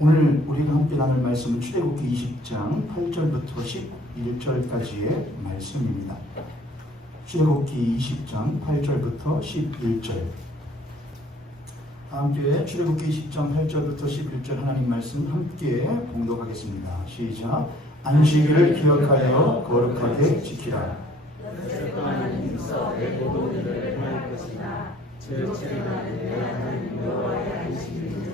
오늘 우리가 함께 나눌 말씀은 출애굽기 20장 8절부터 11절까지의 말씀입니다. 출애굽기 20장 8절부터 11절. 함께 출애굽기 20장 8절부터 11절 하나님 말씀 함께 봉독하겠습니다. 시작. 안식일을 기억하여 거룩하게 지키라. 동안 힘써 내 모든 일을 행할 것이나 제일체는 내 하나님 여호와의 안식일을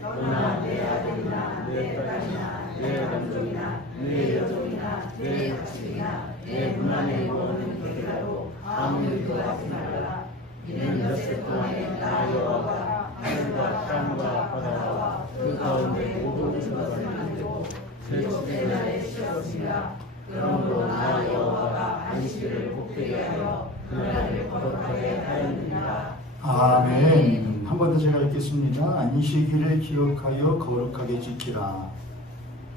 너나 내 아들이나 내 딸이나 내 남종이나 내 여종이나 내 가축이나 내 문 안에 거하는 개라도 아무 일도 하지 말라. 이는 엿새 동안에 나 여호와가 하늘과 땅과 바다와 그 가운데 모든 것을 만들고 제7째 날에 쉬었습니다. 그러므로 나 여호와가 안식일을 복되게 하여 그날을 거룩하게 하였느니라. 아멘. 한 번 더 제가 읽겠습니다. 안식일을 기억하여 거룩하게 지키라.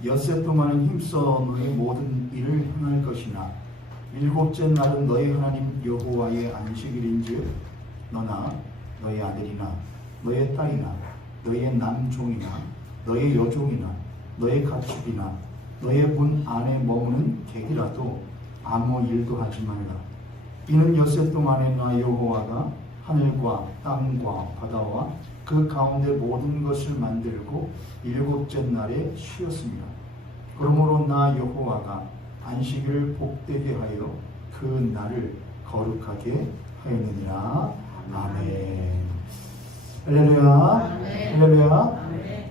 엿새 동안은 힘써 너의 모든 일을 행할 것이나 일곱째 날은 너의 하나님 여호와의 안식일인즉 너나 너의 아들이나 너의 딸이나 너의 남종이나 너의 여종이나 너의 가축이나 너의 문 안에 머무는 객이라도 아무 일도 하지 말라. 이는 엿새 동안에 나 여호와가 하늘과 땅과 바다와 그 가운데 모든 것을 만들고 일곱째 날에 쉬었습니다. 그러므로 나 여호와가 안식일을 복되게 하여 그 날을 거룩하게 하였느니라. 아멘. 할렐루야. 할렐루야.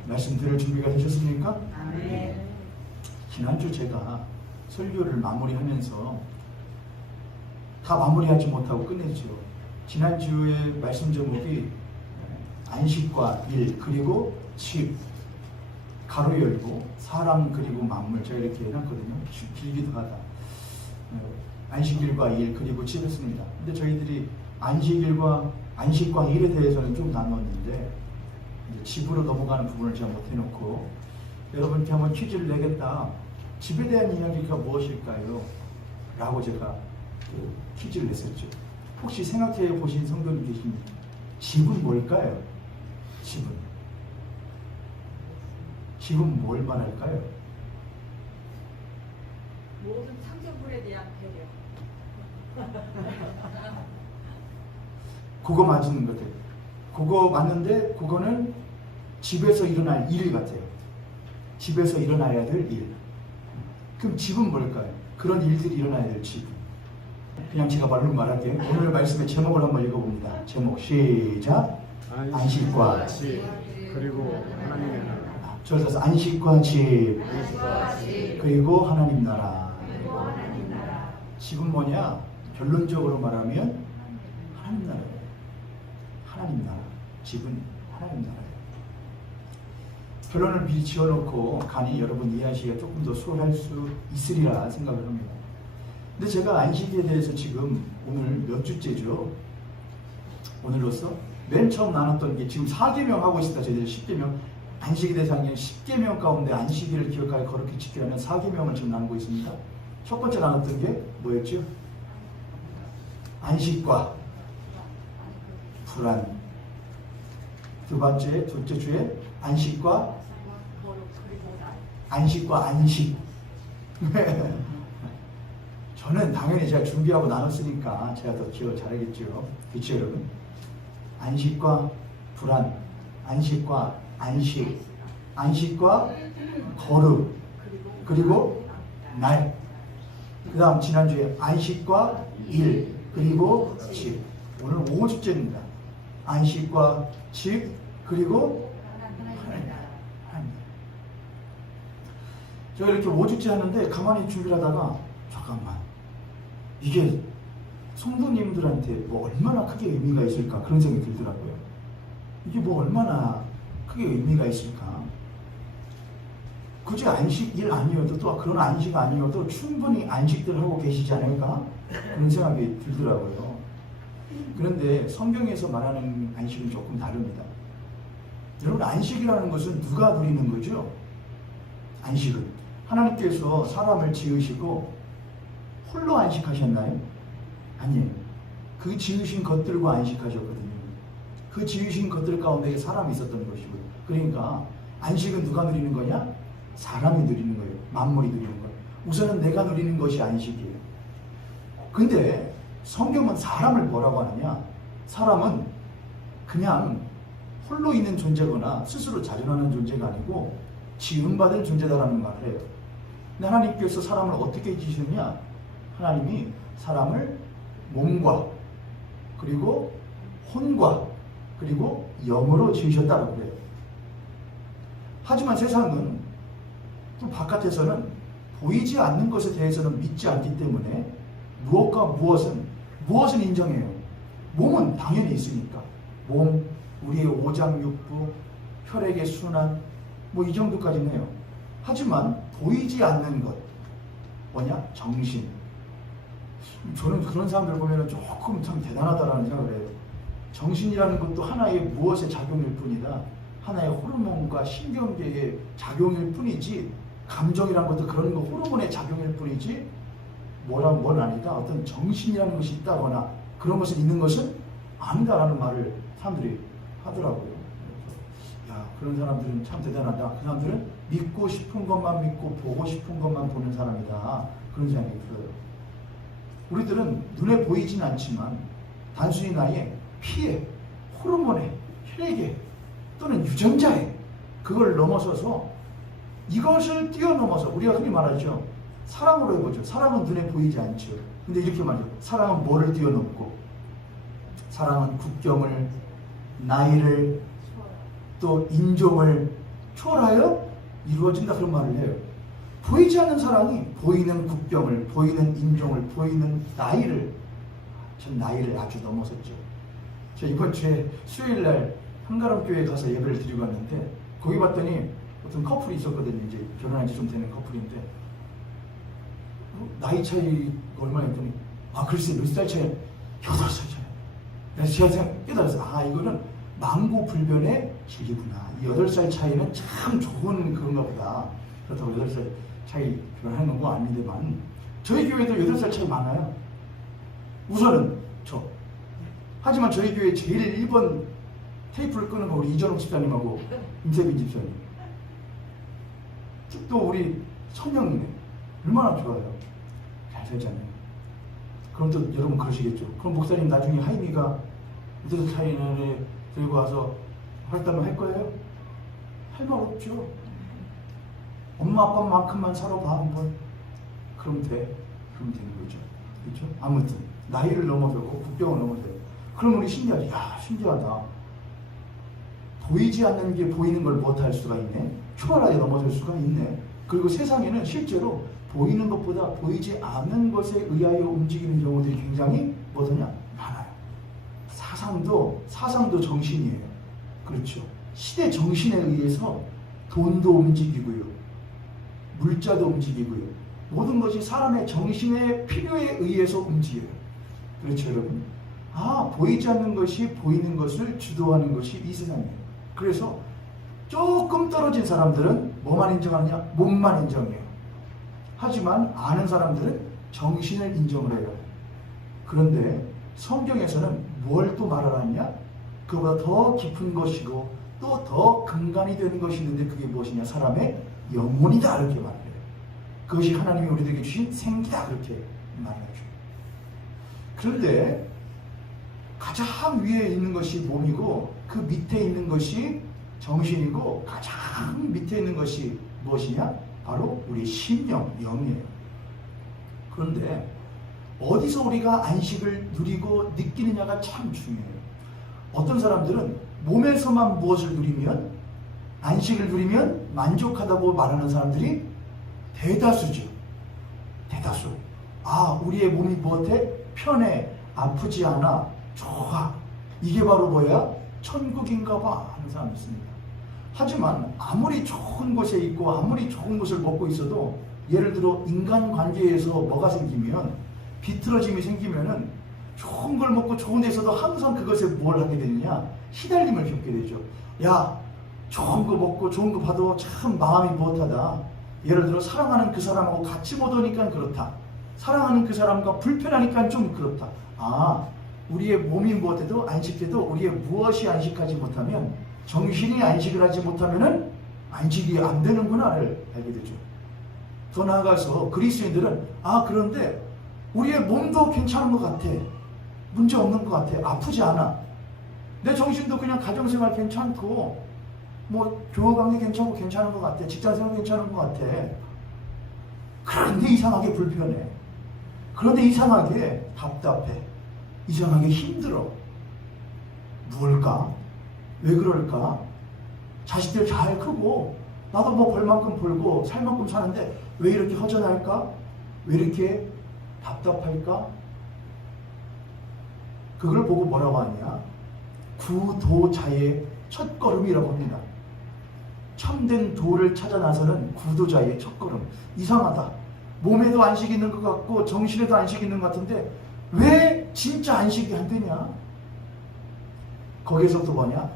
말씀 들을 준비가 되셨습니까? 아멘. 지난주 제가 설교를 마무리하면서 다 마무리하지 못하고 끝냈죠. 지난주에 말씀 제목이 안식과 일 그리고 집 가로 열고 사람 그리고 만물 제가 이렇게 해놨거든요. 길기도 하다. 안식일과 일 그리고 집 했습니다. 근데 저희들이 안식과 일에 대해서는 좀 나눴는데 이제 집으로 넘어가는 부분을 제가 못 해놓고 여러분께 한번 퀴즈를 내겠다. 집에 대한 이야기가 무엇일까요? 라고 제가 퀴즈를 냈었죠. 혹시 생각해 보신 성도님 계십니까? 집은 뭘까요? 집은 뭘 말할까요? 모든 창조물에 대한 배려. 그거 맞는 것 같아요. 그거 맞는데 그거는 집에서 일어날 일 같아요. 집에서 일어나야 될 일. 그럼 집은 뭘까요? 그런 일들이 일어나야 될 집. 그냥 제가 말할게요. 오늘 말씀의 제목을 한번 읽어봅니다. 제목 시작. 안식과 집 그리고 하나님의 나라. 저서 안식과 집 그리고 하나님 나라. 집은 뭐냐? 결론적으로 말하면 하나님 나라예요. 하나님 나라. 집은 하나님 나라예요. 결론을 미리 지어놓고 간이 여러분 이해하시기가 조금 더 수월할 수 있으리라 생각을 합니다. 근데 제가 안식에 대해서 지금 오늘 몇 주째죠? 오늘로써 맨 처음 나눴던 게 지금 4계명 하고 있습니다. 저희들 10계명. 안식에 대해서 하는 10계명 가운데 안식일을 기억하여 거룩히 지키라는 4계명을 지금 나누고 있습니다. 첫 번째 나눴던 게 뭐였죠? 안식과 불안. 둘째 주에 안식과 안식. 저는 당연히 제가 준비하고 나눴으니까 제가 더 기억을 잘하겠죠. 그렇죠, 여러분? 안식과 불안, 안식과 안식, 안식과 거룩, 그리고 날. 그 다음 지난주에 안식과 일, 그리고 집. 오늘 5주째입니다. 안식과 집, 그리고 하나님. 제가 이렇게 5주째 하는데 가만히 준비를 하다가 잠깐만. 이게 성도님들한테 뭐 얼마나 크게 의미가 있을까 그런 생각이 들더라고요. 이게 뭐 얼마나 크게 의미가 있을까. 굳이 안식일 아니어도 또 그런 안식 아니어도 충분히 안식들 하고 계시지 않을까 그런 생각이 들더라고요. 그런데 성경에서 말하는 안식은 조금 다릅니다. 여러분 안식이라는 것은 누가 누리는 거죠? 안식은 하나님께서 사람을 지으시고 홀로 안식하셨나요? 아니에요. 그 지으신 것들과 안식하셨거든요. 그 지으신 것들 가운데 사람이 있었던 것이고요. 그러니까 안식은 누가 누리는 거냐? 사람이 누리는 거예요. 만물이 누리는 거예요. 우선은 내가 누리는 것이 안식이에요. 근데 성경은 사람을 뭐라고 하느냐? 사람은 그냥 홀로 있는 존재거나 스스로 자존하는 존재가 아니고 지음받은 존재다라는 말을 해요. 근데 하나님께서 사람을 어떻게 지으셨냐? 하나님이 사람을 몸과 그리고 혼과 그리고 영으로 지으셨다고 그래요. 하지만 세상은 또 바깥에서는 보이지 않는 것에 대해서는 믿지 않기 때문에 무엇과 무엇은 인정해요. 몸은 당연히 있으니까. 몸, 우리의 오장육부, 혈액의 순환, 뭐 이 정도까지는 해요. 하지만 보이지 않는 것, 뭐냐? 정신. 저는 그런 사람들 보면 조금 참 대단하다라는 생각을 해요. 정신이라는 것도 하나의 무엇의 작용일 뿐이다. 하나의 호르몬과 신경계의 작용일 뿐이지, 감정이라는 것도 그런 거 호르몬의 작용일 뿐이지, 뭘 아니다. 어떤 정신이라는 것이 있다거나 그런 것은 있는 것은 아니다라는 말을 사람들이 하더라고요. 야, 그런 사람들은 참 대단하다. 그 사람들은 믿고 싶은 것만 믿고 보고 싶은 것만 보는 사람이다. 그런 생각이 들어요. 우리들은 눈에 보이진 않지만 단순히 나의 피에, 호르몬에, 혈액에 또는 유전자에 그걸 넘어서서 이것을 뛰어넘어서 우리가 흔히 말하죠. 사랑으로 해보죠. 사랑은 눈에 보이지 않죠. 근데 이렇게 말해요. 사랑은 뭐를 뛰어넘고? 사랑은 국경을, 나이를, 또 인종을 초월하여 이루어진다 그런 말을 해요. 보이지 않는 사랑이 보이는 국경을, 보이는 인종을, 보이는 나이를, 전 나이를 아주 넘어섰죠. 저 이번 주에 수요일날 한가람교회에 가서 예배를 드리고 왔는데 거기 봤더니 어떤 커플이 있었거든요. 이제 결혼한 지 좀 되는 커플인데 나이 차이가 얼마나 했더니 글쎄 몇 살 차이? 8살 차이. 그래서 제가 깨달았어요. 이거는 망고불변의 진리구나. 이 8살 차이는 참 좋은 그런가 보다. 그렇다고 8살 차이 결혼하는 거 아닌데만 저희 교회도 8살 차이 많아요. 우선은 저. 하지만 저희 교회 제일 1번 테이프를 끄는 거 우리 이전욱 집사님하고 임세빈 집사님. 또 우리 성령님 얼마나 좋아요. 잘 살잖아요. 그럼 또 여러분 그러시겠죠. 그럼 목사님 나중에 하임이가 8살 차이를 들고 와서 활동을 할 거예요? 할 말 없죠. 엄마 아빠만큼만 살아봐 한번. 그럼 돼. 그럼 되는 거죠. 그렇죠? 아무튼 나이를 넘어서고 국경을 넘어서요. 그럼 우리 신기하지. 야, 신기하다. 보이지 않는 게 보이는 걸 못할 수가 있네. 초월하게 넘어설 수가 있네. 그리고 세상에는 실제로 보이는 것보다 보이지 않는 것에 의하여 움직이는 경우들이 굉장히 뭐더냐? 많아요. 사상도 정신이에요. 그렇죠. 시대 정신에 의해서 돈도 움직이고요. 물자도 움직이고요. 모든 것이 사람의 정신의 필요에 의해서 움직여요. 그렇죠, 여러분? 보이지 않는 것이 보이는 것을 주도하는 것이 이 세상이에요. 그래서 조금 떨어진 사람들은 뭐만 인정하느냐? 몸만 인정해요. 하지만 아는 사람들은 정신을 인정을 해요. 그런데 성경에서는 뭘 또 말하느냐? 그보다 더 깊은 것이고 또 더 근간이 되는 것이 있는데 그게 무엇이냐? 사람의 영혼이다 이렇게 말해요. 그것이 하나님이 우리들에게 주신 생기다 그렇게 말해요. 그런데 가장 위에 있는 것이 몸이고 그 밑에 있는 것이 정신이고 가장 밑에 있는 것이 무엇이냐? 바로 우리 심령, 영이에요. 그런데 어디서 우리가 안식을 누리고 느끼느냐가 참 중요해요. 어떤 사람들은 몸에서만 무엇을 누리면 안식을 누리면 만족하다고 말하는 사람들이 대다수죠. 대다수. 우리의 몸이 무엇해? 편해, 아프지 않아, 좋아. 이게 바로 뭐야? 천국인가 봐 하는 사람이 있습니다. 하지만 아무리 좋은 곳에 있고 아무리 좋은 것을 먹고 있어도 예를 들어 인간관계에서 뭐가 생기면 비틀어짐이 생기면은 좋은 걸 먹고 좋은 데서도 항상 그것에 뭘 하게 되느냐? 시달림을 겪게 되죠. 야, 좋은 거 먹고 좋은 거 봐도 참 마음이 무엇하다. 예를 들어 사랑하는 그 사람하고 같이 못 오니까 그렇다. 사랑하는 그 사람과 불편하니까 좀 그렇다. 우리의 몸이 무엇해도 안식해도 우리의 무엇이 안식하지 못하면 정신이 안식을 하지 못하면은 안식이 안 되는구나를 알게 되죠. 더 나아가서 그리스도인들은 그런데 우리의 몸도 괜찮은 것 같아. 문제 없는 것 같아. 아프지 않아. 내 정신도 그냥 가정생활 괜찮고 뭐 교우관계 괜찮고 괜찮은 것 같아. 직장생활 괜찮은 것 같아. 그런데 이상하게 불편해. 그런데 이상하게 답답해. 이상하게 힘들어. 뭘까? 왜 그럴까? 자식들 잘 크고 나도 뭐 벌 만큼 벌고 살 만큼 사는데 왜 이렇게 허전할까? 왜 이렇게 답답할까? 그걸 보고 뭐라고 하냐? 구도자의 첫걸음이라고 합니다. 참된 도를 찾아 나서는 구도자의 첫걸음. 이상하다. 몸에도 안식이 있는 것 같고 정신에도 안식이 있는 것 같은데 왜 진짜 안식이 안 되냐? 거기에서 또 뭐냐?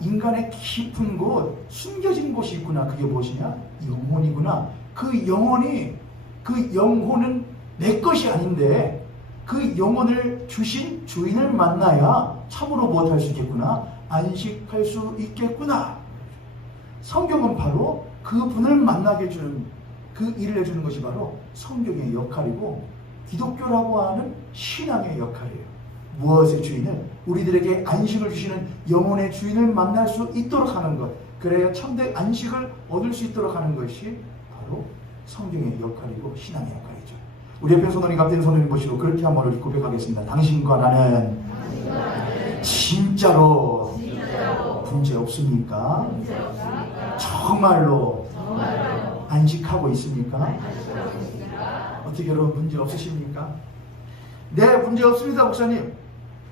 인간의 깊은 곳, 숨겨진 곳이 있구나. 그게 무엇이냐? 영혼이구나. 그 영혼은 내 것이 아닌데 그 영혼을 주신 주인을 만나야 참으로 무엇할 수 있겠구나? 안식할 수 있겠구나. 성경은 바로 그분을 만나게 해주는, 그 일을 해주는 것이 바로 성경의 역할이고 기독교라고 하는 신앙의 역할이에요. 무엇의 주인을? 우리들에게 안식을 주시는 영혼의 주인을 만날 수 있도록 하는 것. 그래야 참된 안식을 얻을 수 있도록 하는 것이 바로 성경의 역할이고 신앙의 역할이죠. 우리 옆에 손으로 갑된 손을 보시고 그렇게 한번 고백하겠습니다. 당신과 나는 진짜로 문제 없습니까? 정말로 안식하고 있습니까? 어떻게 여러분 문제 없으십니까? 네, 문제 없습니다, 목사님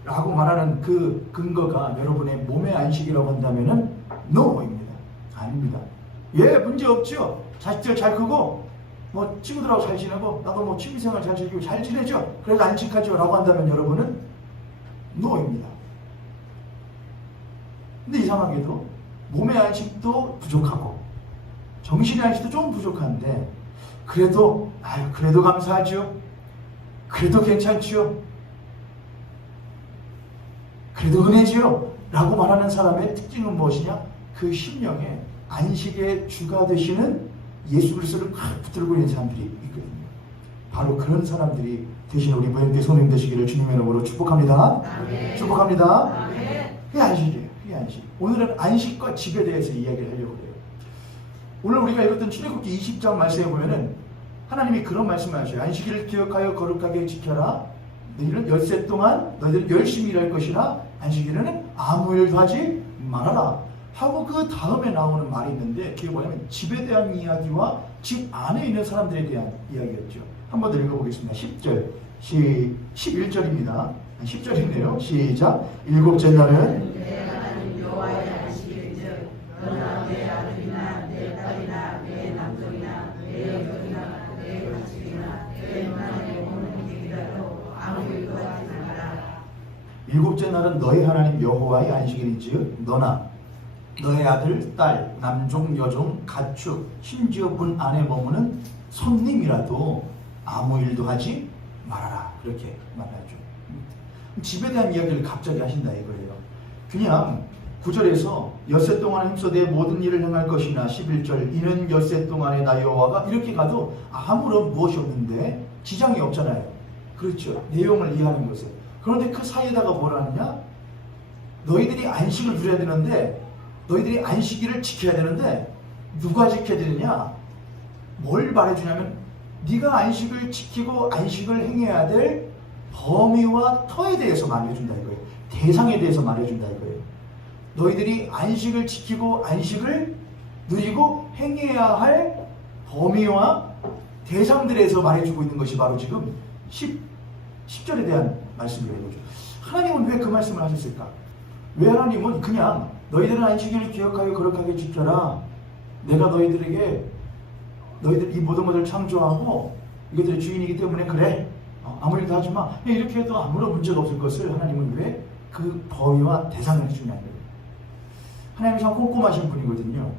라고 말하는 그 근거가 여러분의 몸의 안식이라고 한다면은 NO입니다. 아닙니다. 예, 문제 없죠. 자식들 잘 크고 뭐 친구들하고 잘 지내고 나도 뭐 취미생활 잘 즐기고 잘 지내죠. 그래서 안식하죠 라고 한다면 여러분은 NO입니다. 근데 이상하게도 몸의 안식도 부족하고 정신의 안식도 좀 부족한데 그래도 감사하죠. 그래도 괜찮지요. 그래도 은혜지요 라고 말하는 사람의 특징은 무엇이냐? 그 심령에 안식의 주가 되시는 예수 그리스도를 꽉 붙들고 있는 사람들이 있거든요. 바로 그런 사람들이 되신 우리 모형교회 손님 되시기를 주님의 이름으로 축복합니다. 아멘. 축복합니다. 아멘. 그게 안식이에요. 그게 안식. 오늘은 안식과 집에 대해서 이야기를 하려고 해요. 오늘 우리가 읽었던 출애굽기 20장 말씀에 보면은 하나님이 그런 말씀을 하셔요. 안식일을 기억하여 거룩하게 지켜라. 너희는 엿새 동안 너희들 열심히 일할 것이나 안식일에는 아무 일도 하지 말아라. 하고 그 다음에 나오는 말이 있는데 그게 뭐냐면 집에 대한 이야기와 집 안에 있는 사람들에 대한 이야기였죠. 한번 더 읽어보겠습니다. 10절, 11절입니다. 10절이네요. 시작. 일곱째 날은 내 하나님 여호와의 안식일즉 너나 내 아들이나 내 딸이나 내 남종이나 내 여종이나 내 가축이나 내 너나의 몸뚱이라도 아무 일도 하지 말아라. 일곱째 날은 너희 하나님 여호와의 안식일인즉 너나 너의 아들, 딸, 남종, 여종, 가축, 심지어 문 안에 머무는 손님이라도 아무 일도 하지 말아라. 그렇게 말하죠. 집에 대한 이야기를 갑자기 하신다 이거예요. 그냥 9절에서 엿새 동안 힘써 내 모든 일을 행할 것이나 11절 이는 엿새 동안에 나 여호와가 이렇게 가도 아무런 무엇이 없는데 지장이 없잖아요. 그렇죠. 내용을 이해하는 것은. 그런데 그 사이에다가 뭐라 하느냐? 너희들이 안식을 누려야 되는데 너희들이 안식일을 지켜야 되는데 누가 지켜야 되느냐? 뭘 말해주냐면 네가 안식을 지키고 안식을 행해야 될 범위와 터에 대해서 말해준다 이거예요. 대상에 대해서 말해준다 이거예요. 너희들이 안식을 지키고 안식을 누리고 행해야 할 범위와 대상들에 대해서 말해주고 있는 것이 바로 지금 10절에 대한 말씀이에요. 하나님은 왜 그 말씀을 하셨을까? 왜 하나님은 그냥 너희들은 안식일을 기억하여 거룩하게 지켜라. 내가 너희들 이 모든 것을 창조하고 이것들의 주인이기 때문에 그래. 아무 일도 하지 마. 이렇게 해도 아무런 문제가 없을 것을 하나님은 왜 그 범위와 대상을 해주냐는 거예요. 하나님이 참 꼼꼼하신 분이거든요.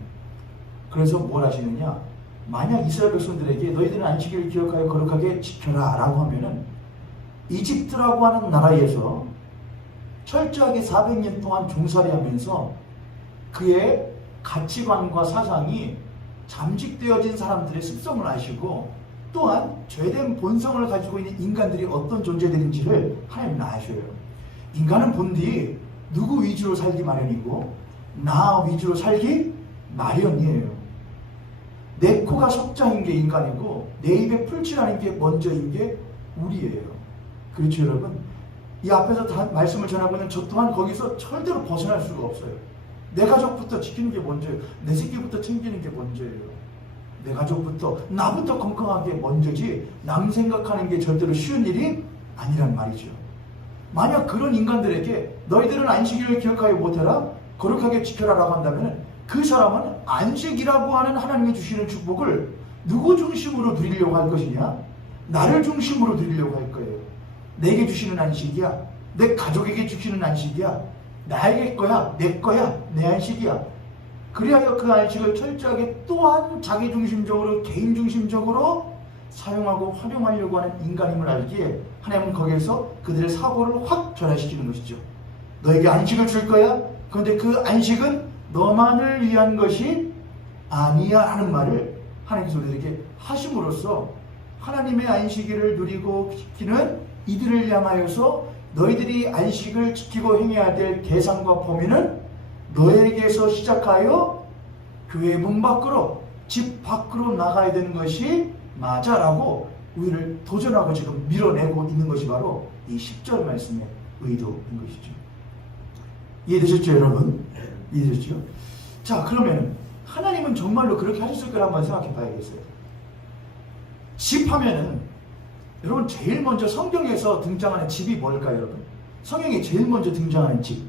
그래서 뭘 하시느냐? 만약 이스라엘 백성들에게 너희들은 안식일을 기억하여 거룩하게 지켜라 라고 하면은 이집트라고 하는 나라에서 철저하게 400년 동안 종살이 하면서 그의 가치관과 사상이 잠식되어진 사람들의 습성을 아시고 또한 죄된 본성을 가지고 있는 인간들이 어떤 존재들인지를 하나님은 아셔요. 인간은 본디 누구 위주로 살기 마련이고 나 위주로 살기 마련이에요. 내 코가 석장인 게 인간이고 내 입에 풀칠하는 게 먼저인 게 우리예요. 그렇죠 여러분? 이 앞에서 다 말씀을 전하고 있는 저 또한 거기서 절대로 벗어날 수가 없어요. 내 가족부터 지키는 게 먼저예요. 내 새끼부터 챙기는 게 먼저예요. 내 가족부터 나부터 건강하게 먼저지 남 생각하는 게 절대로 쉬운 일이 아니란 말이죠. 만약 그런 인간들에게 너희들은 안식일을 기억하여 못해라 거룩하게 지켜라 라고 한다면 그 사람은 안식이라고 하는 하나님이 주시는 축복을 누구 중심으로 누리려고 할 것이냐? 나를 중심으로 누리려고 할 거예요. 내게 주시는 안식이야. 내 가족에게 주시는 안식이야. 나에게 거야. 내 거야. 내 안식이야. 그리하여 그 안식을 철저하게 또한 자기중심적으로 개인중심적으로 사용하고 활용하려고 하는 인간임을 알기에 하나님은 거기에서 그들의 사고를 확 전환시키는 것이죠. 너에게 안식을 줄 거야. 그런데 그 안식은 너만을 위한 것이 아니야 라는 말을 하나님께서 우리에게 하심으로써 하나님의 안식일을 누리고 지키는 이들을 향하여서 너희들이 안식을 지키고 행해야 될 대상과 범위는 너에게서 시작하여 교회 문 밖으로 집 밖으로 나가야 되는 것이 맞아라고 우리를 도전하고 지금 밀어내고 있는 것이 바로 이 10절 말씀의 의도인 것이죠. 이해되셨죠 여러분? 이해되셨죠? 자 그러면 하나님은 정말로 그렇게 하셨을까 한번 생각해 봐야겠어요. 집 하면은 여러분 제일 먼저 성경에서 등장하는 집이 뭘까요 여러분? 성경에 제일 먼저 등장하는 집.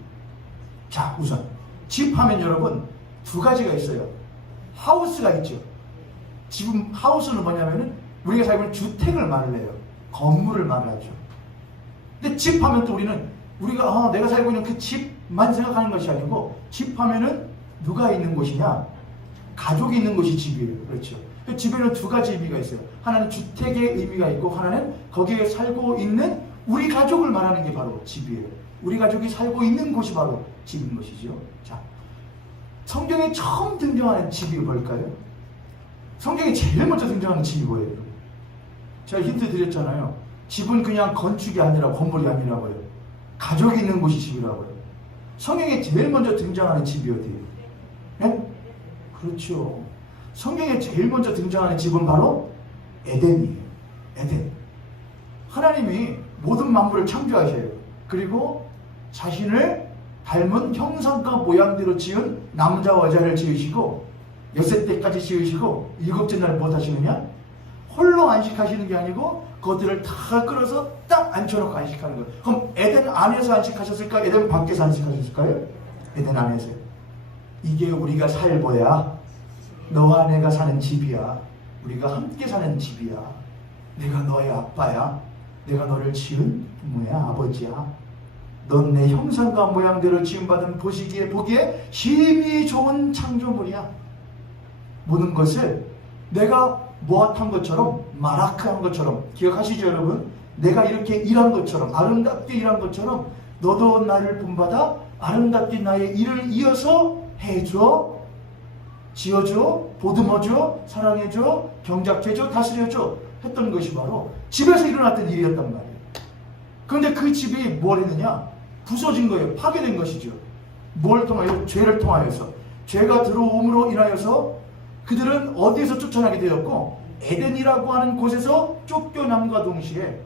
자 우선 집 하면 여러분 두 가지가 있어요. 하우스가 있죠. 지금 하우스는 뭐냐면은 우리가 살고 있는 주택을 말을 해요. 건물을 말을 하죠. 근데 집 하면 또 우리는 우리가 내가 살고 있는 그 집만 생각하는 것이 아니고 집 하면은 누가 있는 곳이냐? 가족이 있는 곳이 집이에요. 그렇죠. 집에는 두 가지 의미가 있어요. 하나는 주택의 의미가 있고 하나는 거기에 살고 있는 우리 가족을 말하는 게 바로 집이에요. 우리 가족이 살고 있는 곳이 바로 집인 것이죠. 자, 성경에 처음 등장하는 집이 뭘까요? 성경에 제일 먼저 등장하는 집이 뭐예요? 제가 힌트 드렸잖아요. 집은 그냥 건축이 아니라 건물이 아니라고요. 가족이 있는 곳이 집이라고요. 성경에 제일 먼저 등장하는 집이 어디예요? 네? 그렇죠. 성경에 제일 먼저 등장하는 집은 바로 에덴이에요. 에덴. 하나님이 모든 만물을 창조하셔요. 그리고 자신을 닮은 형상과 모양대로 지은 남자와 여자를 지으시고 6때까지 지으시고 7째 날에 뭐 하시느냐? 홀로 안식하시는 게 아니고 그것들을 다 끌어서 딱 앉혀놓고 안식하는 거예요. 그럼 에덴 안에서 안식하셨을까? 에덴 밖에서 안식하셨을까요? 에덴 안에서요. 이게 우리가 살보야. 너와 내가 사는 집이야. 우리가 함께 사는 집이야. 내가 너의 아빠야. 내가 너를 지은 부모야. 아버지야. 넌 내 형상과 모양대로 지음받은 보기에 힘이 좋은 창조물이야. 모든 것을 내가 모아탄 것처럼 마라크한 것처럼 기억하시죠 여러분? 내가 이렇게 일한 것처럼 아름답게 일한 것처럼 너도 나를 본받아 아름답게 나의 일을 이어서 해줘, 지어줘, 보듬어줘, 사랑해줘, 경작해줘, 다스려줘 했던 것이 바로 집에서 일어났던 일이었단 말이에요. 그런데 그 집이 뭘 했느냐? 부서진 거예요. 파괴된 것이죠. 뭘 통하여? 죄를 통하여서. 죄가 들어옴으로 인하여서 그들은 어디에서 쫓아나게 되었고 에덴이라고 하는 곳에서 쫓겨남과 동시에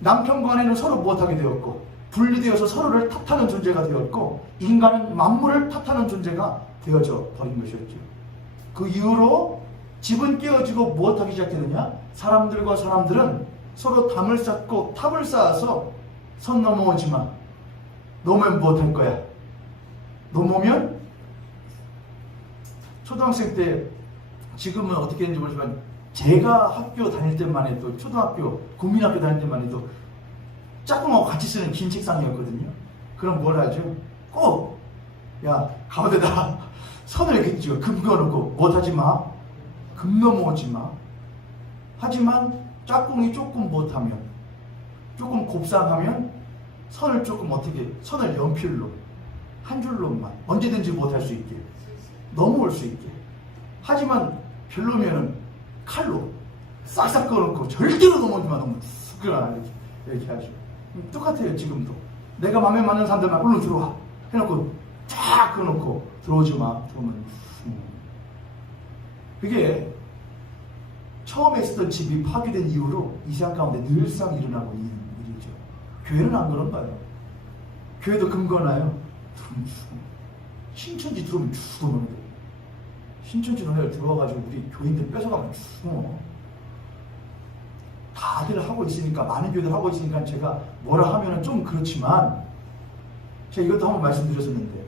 남편과 아내는 서로 못하게 되었고 분리되어서 서로를 탓하는 존재가 되었고 인간은 만물을 탓하는 존재가 되어져 버린 것이었죠. 그 이후로 집은 깨어지고 무엇하기 시작했느냐? 사람들과 사람들은 서로 담을 쌓고 탑을 쌓아서 선 넘어오지 마. 넘으면 무엇할 거야? 넘으면 초등학생 때 지금은 어떻게 했는지 모르지만 제가 학교 다닐 때만 해도 초등학교, 국민학교 다닐 때만 해도 짝꿍하고 같이 쓰는 긴 책상이었거든요. 그럼 뭘 하죠? 꼭 가운데다 선을 이렇게 찍어 금 그어놓고 못하지 마. 금 넘어오지 마. 하지만 짝꿍이 조금 못하면 조금 곱상하면 선을 조금 어떻게 선을 연필로 한 줄로만 언제든지 못할 수 있게 넘어올 수 있게. 하지만 별로면은 칼로 싹싹 끊어놓고 절대로 넘어오지마, 이렇게 하죠. 똑같아요. 지금도 내가 마음에 맞는 사람들만 얼른 들어와 해놓고 쫙 끊어놓고 들어오지마 들어오면 그게 처음에 있었던 집이 파괴된 이후로 이 세상 가운데 늘상 일어나고 있는 일이죠. 교회는 안 그런가요? 교회도 금거나요? 신천지 들어오면 죽어오는 거예요. 신천지 너네가 들어와가지고 우리 교인들 뺏어가면 죽어. 다들 하고 있으니까, 많은 교회들 하고 있으니까 제가 뭐라 하면은 좀 그렇지만, 제가 이것도 한번 말씀드렸었는데,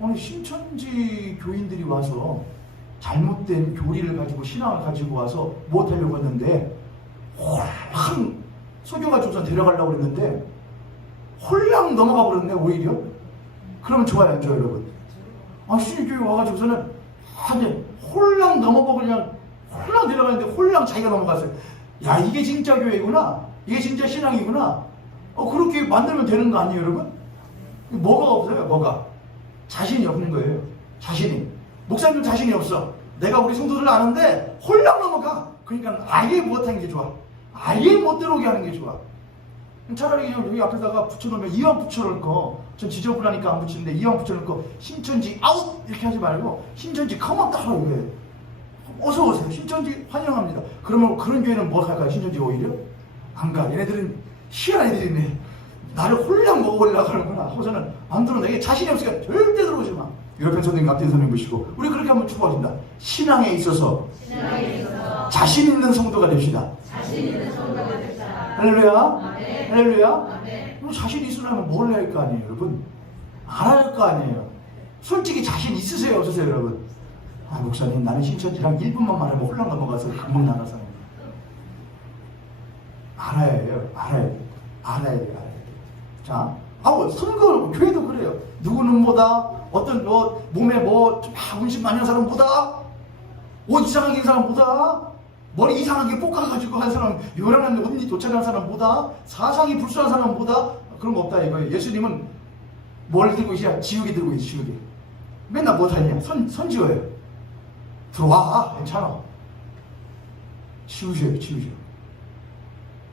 오늘 신천지 교인들이 와서 잘못된 교리를 가지고 신앙을 가지고 와서 못하려고 했는데 홀랑 속여가지고서 데려가려고 했는데 홀랑 넘어가 버렸네 오히려. 그러면 좋아요 안 좋아요 여러분? 신교회 와가지고서는 아니 홀랑 넘어가 그냥 홀랑 데려가는데 홀랑 자기가 넘어갔어요. 야 이게 진짜 교회구나, 이게 진짜 신앙이구나. 그렇게 만들면 되는 거 아니에요 여러분? 뭐가 없어요? 뭐가? 자신이 없는 거예요. 자신이. 목사님 자신이 없어. 내가 우리 성도들 아는데 홀랑 넘어가. 그러니까 아예 못하는 게 좋아. 아예 못 들어오게 하는 게 좋아. 차라리 여기 앞에다가 붙여놓으면 이왕 붙여놓을 거, 전 지저분하니까 안 붙이는데 이왕 붙여놓을 거 신천지 아웃 이렇게 하지 말고 신천지 컴온 따라 이래. 어서 오세요. 신천지 환영합니다. 그러면 그런 교회는 뭐 할까요? 신천지 오히려 안 가. 얘네들은 희한한 애들이네. 나를 홀랑 먹어보려고 하는구나 하고서는 안 들어. 내게 자신이 없으니까 절대 들어오지 마. 옆에 선생님, 앞뒤 선생님 보시고 우리 그렇게 한번 축복합니다. 신앙에 있어서 자신 있는 성도가 됩시다. 할렐루야. 할렐루야. 그럼 자신 있으려면 뭘 해야 할 거 아니에요 여러분? 알아야 할 거 아니에요. 솔직히 자신 있으세요 없으세요 여러분? 목사님 나는 신천지랑 1분만 말하면 홀랑 넘어가서 금방 나가서 알아야 해요. 알아야 돼요. 자, 선거 교회도 그래요. 누구는 뭐다, 어떤 몸에 운신 많이 한 사람 뭐다, 옷 이상하게 한 사람 뭐다, 머리 이상하게 볶아가지고 한 사람, 요란한 옷 도착한 사람 뭐다, 사상이 불순한 사람 뭐다. 그런 거 없다 이거예요. 예수님은 뭘 들고 계시냐? 지우개 들고 계시. 지우개. 맨날 뭐 하냐? 선 지어요. 들어와. 괜찮아. 치우셔요.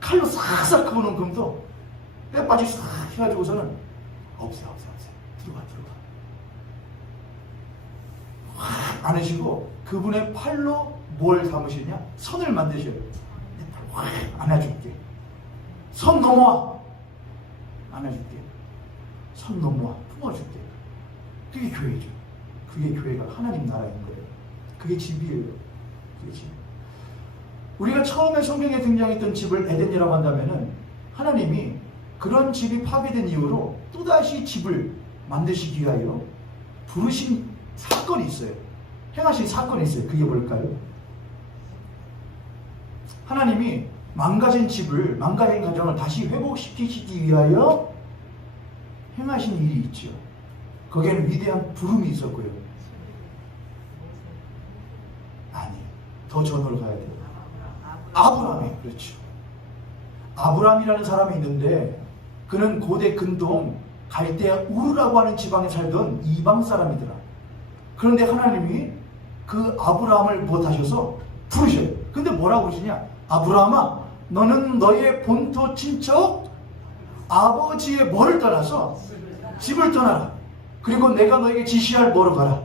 칼로 싹싹 그어놓은 금도 빼빠지 싹 해가지고서는 없어요. 들어가. 확 안으시고 그분의 팔로 뭘 담으시냐? 선을 만드셔요. 확 안아줄게. 선 넘어와. 안아줄게. 선 넘어와. 품어줄게. 그게 교회죠. 그게 교회가 하나님 나라인 거예요. 그게 집이에요. 그게 집. 우리가 처음에 성경에 등장했던 집을 에덴이라고 한다면은 하나님이 그런 집이 파괴된 이후로 또다시 집을 만드시기 위하여 부르신 사건이 있어요. 행하신 사건이 있어요. 그게 뭘까요? 하나님이 망가진 집을, 망가진 가정을 다시 회복시키시기 위하여 행하신 일이 있죠. 거기에는 위대한 부름이 있었고요. 아니, 더 전으로 가야 돼요. 아브라함이, 그렇죠. 아브라함이라는 사람이 있는데 그는 고대 근동 갈대아 우르라고 하는 지방에 살던 이방 사람이더라. 그런데 하나님이 그 아브라함을 못하셔서 부르셔요. 근데 뭐라고 그러시냐? 아브라함아, 너는 너의 본토 친척 아버지의 뭐를 떠나서 집을 떠나라. 그리고 내가 너에게 지시할 뭐로 가라?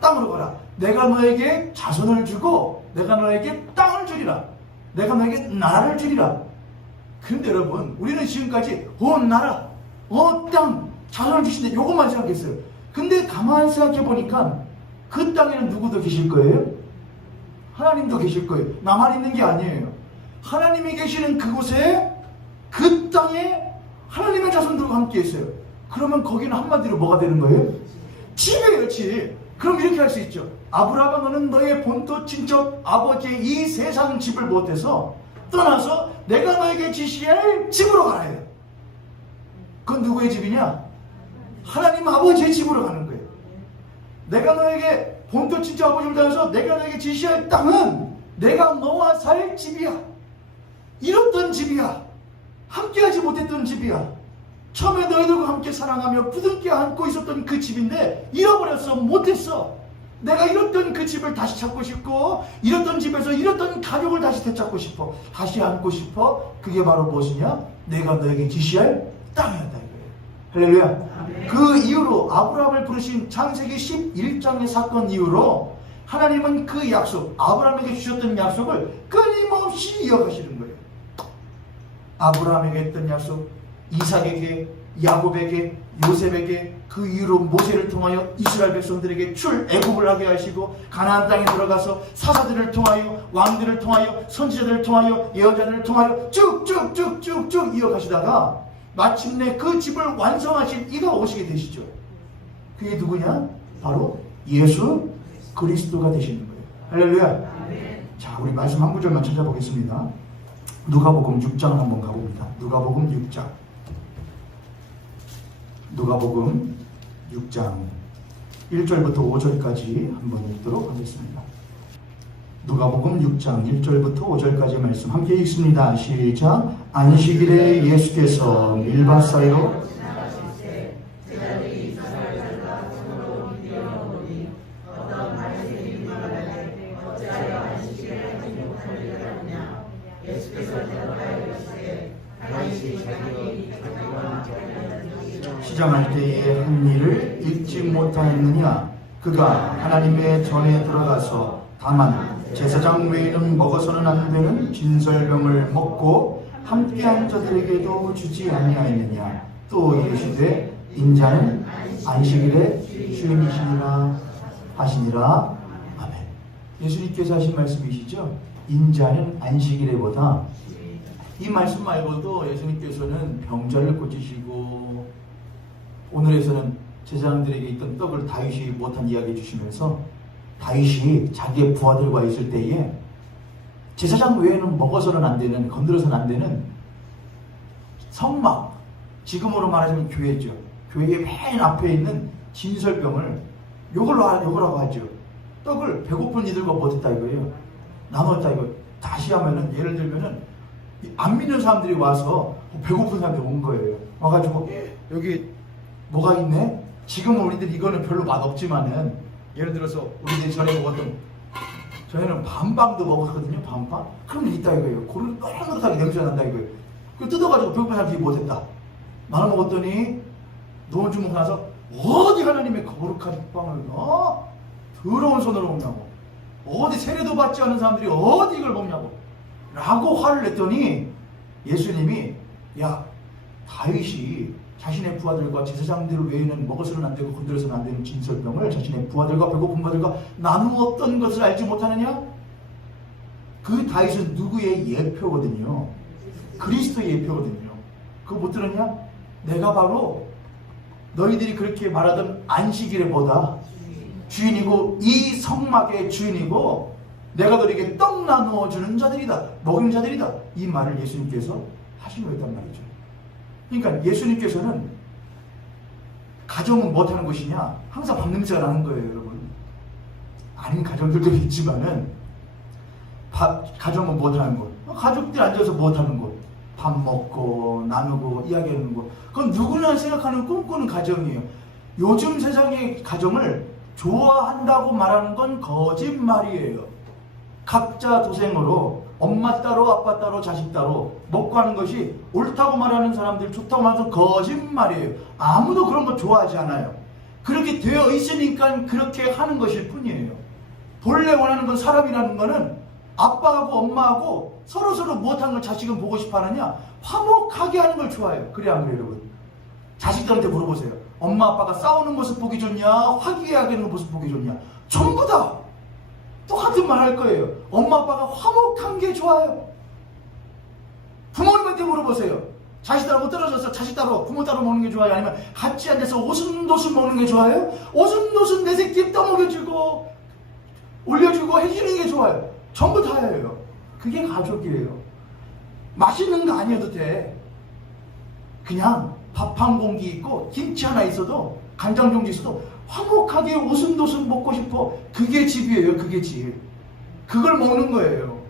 땅으로 가라. 내가 너에게 자손을 주고 내가 너에게 땅을 주리라. 내가 너에게 나라를 주리라. 그런데 여러분, 우리는 지금까지 나라, 땅, 자손을 주신데 요것만 생각했어요. 근데 가만히 생각해 보니까 그 땅에는 누구도 계실 거예요? 하나님도 계실 거예요. 나만 있는 게 아니에요. 하나님이 계시는 그곳에, 그 땅에 하나님의 자손들과 함께 있어요. 그러면 거기는 한마디로 뭐가 되는 거예요? 집이에요, 집. 그럼 이렇게 할 수 있죠. 아브라함아, 너는 너의 본토 친척 아버지의 이 세상 집을 못해서 떠나서 내가 너에게 지시할 집으로 가라 해요. 그건 누구의 집이냐? 하나님 아버지의 집으로 가는 거예요. 내가 너에게 본토 친척 아버지를 떠나서 내가 너에게 지시할 땅은 내가 너와 살 집이야. 잃었던 집이야. 함께하지 못했던 집이야. 처음에 너희들과 함께 사랑하며 부둥켜 안고 있었던 그 집인데 잃어버렸어. 못했어. 내가 잃었던 그 집을 다시 찾고 싶고 잃었던 집에서 잃었던 가족을 다시 되찾고 싶어. 다시 안고 싶어. 그게 바로 무엇이냐? 내가 너에게 지시할 땅이었다 이거예요. 할렐루야. 그 이후로 아브라함을 부르신 창세기 11장의 사건 이후로 하나님은 그 약속, 아브라함에게 주셨던 약속을 끊임없이 이어가시는 거예요. 아브라함에게 했던 약속, 이삭에게, 야곱에게, 요셉에게, 그 이후로 모세를 통하여 이스라엘 백성들에게 출애굽을 하게 하시고 가나안 땅에 들어가서 사사들을 통하여, 왕들을 통하여, 선지자들을 통하여, 예언자들을 통하여 쭉쭉쭉쭉쭉 이어가시다가 마침내 그 집을 완성하신 이가 오시게 되시죠. 그게 누구냐? 바로 예수 그리스도가 되시는 거예요. 할렐루야. 자, 우리 말씀 한 구절만 찾아보겠습니다. 누가복음 6장 한번 가봅니다. 누가복음 6장. 누가복음 6장 1절부터 5절까지 한번 읽도록 하겠습니다. 누가복음 6장 1절부터 5절까지 말씀 함께 읽습니다. 시작. 안식일에 예수께서 밀밭 사이로 시장할 때에 한 일을 잊지 못하였느냐? 그가 하나님의 전에 들어가서 다만 제사장 외에는 먹어서는 안 되는 진설병을 먹고 함께한 자들에게도 주지 아니하였느냐? 또 이르시되 인자는 안식일의 주인이시니라 하시니라. 아멘. 예수님께서 하신 말씀이시죠? 인자는 안식일에보다. 이 말씀 말고도 예수님께서는 병자를 고치시고 오늘에서는 제사장들에게 있던 떡을 다윗이 못한 이야기 해주시면서 다윗이 자기의 부하들과 있을 때에 제사장 외에는 먹어서는 안 되는, 건드려서는 안 되는 성막, 지금으로 말하자면 교회죠. 교회의 맨 앞에 있는 진설병을 요거라고 하죠. 떡을 배고픈 이들과 못했다 이거예요. 나눴다 이거. 다시 하면은 예를 들면은 안 믿는 사람들이 와서 배고픈 사람들이 온 거예요. 와가지고 여기 뭐가 있네? 지금은 우리들 이거는 별로 맛없지만은 예를 들어서 우리들이 전에 먹었던 저희는 밤빵도 먹었거든요. 밤빵? 그런 게 있다 이거예요. 고를 노릇노릇하게 냄새가 난다 이거예요. 그걸 뜯어가지고 배고픈 사람들이 못했다. 나눠 먹었더니 노원 주먹 나서 어디 하나님의 거룩한 빵을 더러운 손으로 먹냐고, 어디 세례도 받지 않은 사람들이 어디 이걸 먹냐고 라고 화를 냈더니 예수님이 야, 다윗이 자신의 부하들과 제사장들 외에는 먹어서는 안 되고 건드려서는 안 되는 진설병을 자신의 부하들과 배고픈 자들과 나누었던 것을 알지 못하느냐? 그 다윗은 누구의 예표거든요. 그리스도의 예표거든요. 그거 못 들었냐? 내가 바로 너희들이 그렇게 말하던 안식일보다 주인이고 이 성막의 주인이고 내가 너희에게 떡 나누어 주는 자들이다, 먹이는 자들이다, 이 말을 예수님께서 하신 거였단 말이죠. 그러니까 예수님께서는 가정은 못하는 것이냐? 항상 밥 냄새가 나는 거예요, 여러분. 아닌 가정들도 있지만은 가정은 못하는 것, 가족들 앉아서 못하는 것, 밥 먹고 나누고 이야기하는 것, 그건 누구나 생각하는 꿈꾸는 가정이에요. 요즘 세상의 가정을 좋아한다고 말하는 건 거짓말이에요. 각자 도생으로 엄마 따로 아빠 따로 자식 따로 먹고 하는 것이 옳다고 말하는 사람들, 좋다고 말하는 건 거짓말이에요. 아무도 그런 거 좋아하지 않아요. 그렇게 되어 있으니까 그렇게 하는 것일 뿐이에요. 본래 원하는 건, 사람이라는 거는 아빠하고 엄마하고 서로서로 무엇하는 걸 자식은 보고 싶어 하느냐? 화목하게 하는 걸 좋아해요. 그래 안 그래요, 여러분? 자식들한테 물어보세요. 엄마 아빠가 싸우는 모습 보기 좋냐? 화기애애하게 하는 모습 보기 좋냐? 전부 다 똑같은 말 할 거예요. 엄마 아빠가 화목한 게 좋아요. 부모님한테 물어보세요. 자식들하고 떨어져서 자식 따로 부모 따로 먹는 게 좋아요? 아니면 같이 앉아서 오순도순 먹는 게 좋아요? 오순도순 내 새끼 떠먹여주고 올려주고 해주는 게 좋아요. 전부 다예요. 그게 가족이에요. 맛있는 거 아니어도 돼. 그냥 밥 한 공기 있고 김치 하나 있어도, 간장 종지 있어도 화목하게 오순도순 먹고 싶어. 그게 집이에요. 그게 집. 그걸 먹는 거예요.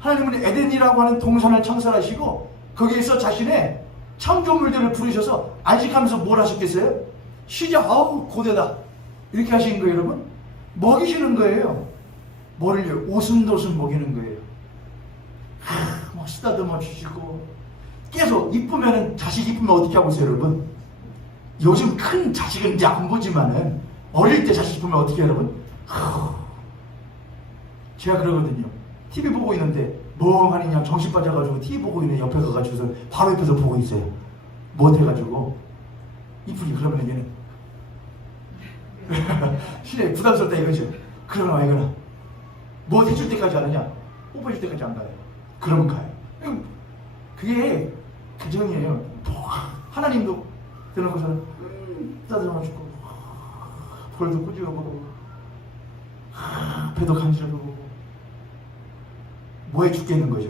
하나님은 에덴이라고 하는 동산을 창설하시고 거기에서 자신의 창조물들을 부르셔서 안식하면서 뭘 하셨겠어요? 쉬자, 아우 고되다 이렇게 하시는 거예요. 여러분, 먹이시는 거예요. 뭐를요? 오순도순 먹이는 거예요. 막 쓰다듬어 주시고 계속. 이쁘면은, 자식 이쁘면 어떻게 하고 있어요 여러분? 요즘 큰 자식은 이제 안 보지만은 어릴 때 자식 이쁘면 어떻게 해요 여러분? 제가 그러거든요. TV 보고 있는데 멍하니 그냥 정신 빠져가지고 TV 보고 있는 옆에 가가지고서 바로 옆에서 보고 있어요. 못해가지고 이쁘지. 그러면 얘는 실례 부담스럽다 이거죠. 그러나 이거나 뭐 해줄 때까지 하느냐? 뽀뽀해줄 때까지 안 가요. 그러면 가요. 그게 가정이에요. 하나님도 대놓고서는 따뜻해주고 볼도 꾸짖어보고 배도 간지러보고 뭐 해 죽겠는 거죠?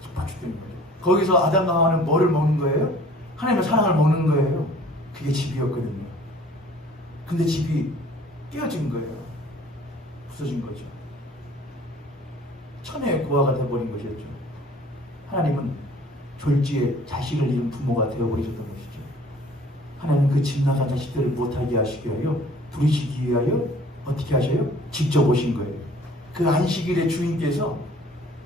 기뻐 죽겠는 거죠. 거기서 아담과 하와는 뭐를 먹는 거예요? 하나님의 사랑을 먹는 거예요. 그게 집이었거든요. 근데 집이 깨어진 거예요. 부서진 거죠. 천혜의 고아가 되어버린 것이었죠. 하나님은 졸지에 자식을 잃은 부모가 되어버리셨던 것이죠. 하나님은 그 집 나간 자식들을 못하게 하시기 위하여, 부리시기 위하여 어떻게 하셔요? 직접 오신 거예요. 그 안식일의 주인께서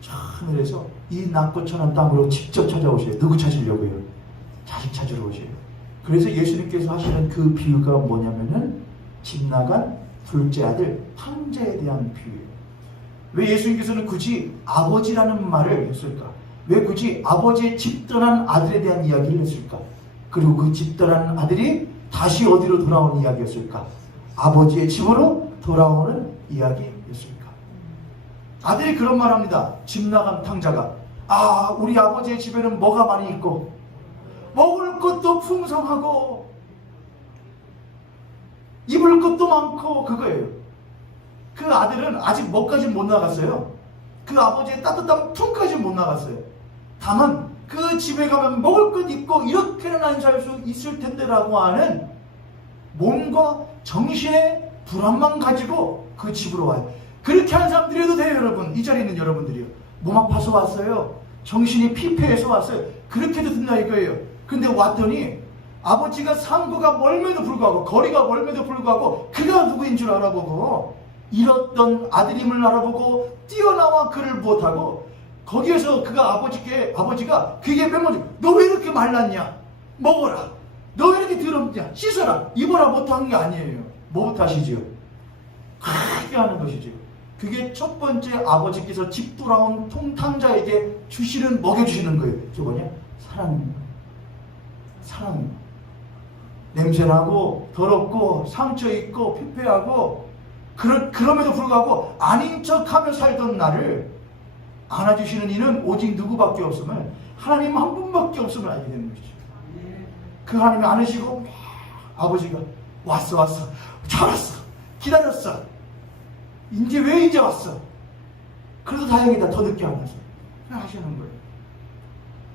저 하늘에서 이 낮고 천한 땅으로 직접 찾아오셔요. 누구 찾으려고요? 자식 찾으러 오셔요. 그래서 예수님께서 하시는 그 비유가 뭐냐면은 집 나간 둘째 아들 탕자에 대한 비유예요. 왜 예수님께서는 굳이 아버지라는 말을 했을까? 왜 굳이 아버지의 집 떠난 아들에 대한 이야기를 했을까? 그리고 그 집 떠난 아들이 다시 어디로 돌아온 이야기였을까? 아버지의 집으로 돌아오는 이야기였을까? 아들이 그런 말 합니다. 집 나간 탕자가, 아, 우리 아버지의 집에는 뭐가 많이 있고 먹을 것도 풍성하고 입을 것도 많고 그거예요. 그 아들은 아직 뭐까지 못 나갔어요. 그 아버지의 따뜻한 품까지 못 나갔어요. 다만 그 집에 가면 먹을 것 있고 이렇게는 안 살 수 있을 텐데라고 하는 몸과 정신의 불안만 가지고 그 집으로 와요. 그렇게 하는 사람들이라도 돼요. 여러분, 이 자리에 있는 여러분들이요. 몸 아파서 왔어요. 정신이 피폐해서 왔어요. 그렇게도 된다 이거예요. 근데 왔더니 아버지가 상구가 멀매도 불구하고, 거리가 멀매도 불구하고 그가 누구인 줄 알아보고, 잃었던 아들임을 알아보고 뛰어나와 그를 못하고, 거기에서 그가 아버지가 그게 멤버지, 너 왜 이렇게 말랐냐? 먹어라. 너 왜 이렇게 더럽냐? 씻어라. 입어라. 못한 게 아니에요. 뭐부터 하시죠? 크게 하는 것이죠. 그게 첫 번째 아버지께서 집 돌아온 통탕자에게 주시는, 먹여주시는 거예요. 그게 뭐냐? 사랑입니다. 사랑입니다. 냄새나고 더럽고 상처 있고 피폐하고 그럼에도 불구하고 아닌 척하며 살던 나를 안아주시는 이는 오직 누구밖에 없음을, 하나님 한 분밖에 없음을 알게 되는 것이죠. 그 하나님이 안으시고 아버지가 왔어 잘 왔어 기다렸어 왜 이제 왔어, 그래도 다행이다, 더 늦게 안 와서 하시는 거예요.